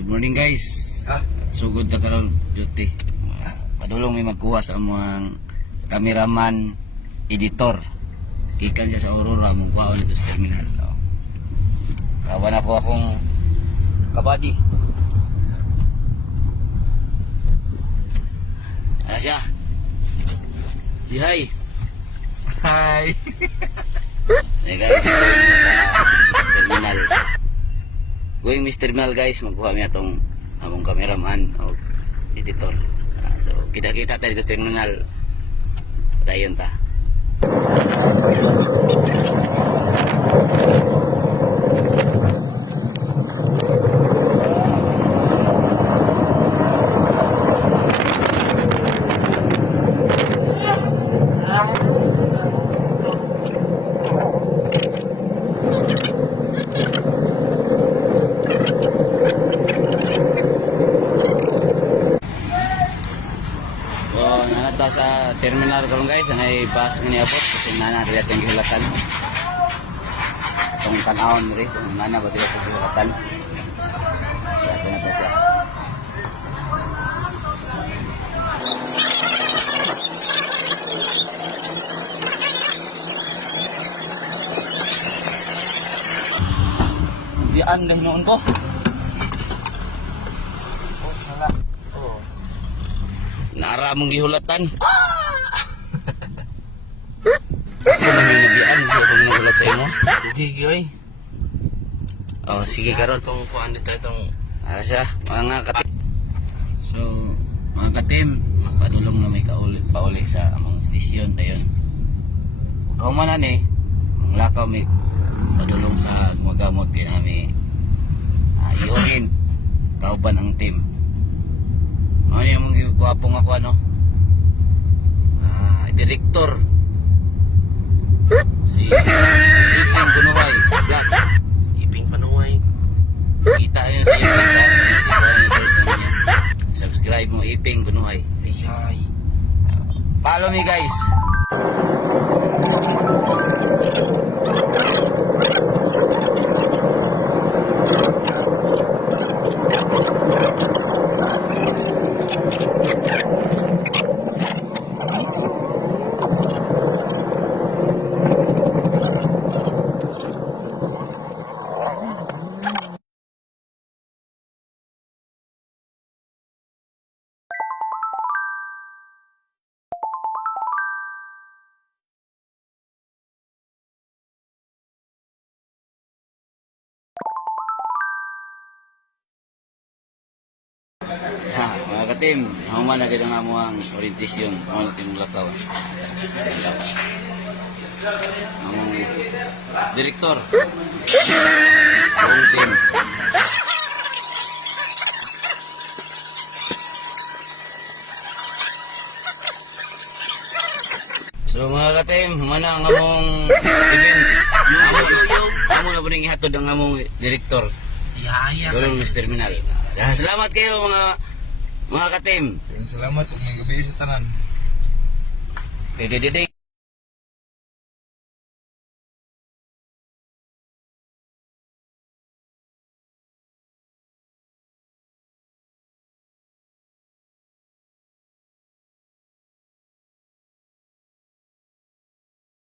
Good morning guys. Sugod na karon duty. Padulong may magkuha sa among cameraman, editor. Kikan siya sa Aurora mong kuha nito sa terminal. Kawan ako akong kabady. Ano siya? Si Hi. Hi. Hey guys, sa terminal. Going Mr. Terminal guys, magkuha niya itong among cameraman o editor. So, kita-kita tayo dito sa terminal. Dayon ta. Sa terminal karon guys, anay bus nga niabot kasi nana dili atong gihulatan. Itong tanawon rin, kung nana ba dili atong gihulatan. Ito na ta siya. Diyan dah noon ko. Nara mong gihulatan. Ako na may nabian. Hindi ako nagulat sa imo. Gigi oy. Oh, sige karon. Itong kuhaan dito itong Siya, mga katim. So, mga katim, padulong na may pauli sa among stasyon. Dayon. Kung man ani, ang lakaw may padulong sa magamot kinami. Iunin. Kauban ang team. Ano yung mga gwapong ako ano? Direktor. Si Iping Kunuhay. Black. Iping Panuway. Kita yun sa YouTube sa subscribe mo Iping Kunuhay. Ay. Follow me guys. Mga katim, human na gano'n nga mo ang orientasyon, mga natin mong lakaw. Among direktor. Buong team. So mga katim, human na ang among event. Among na po rin ihatod ang among direktor. Yaya. Gulong Mr. Terminal. Salamat kayo mga katim. Salamat ug gabi sa tanan. Dede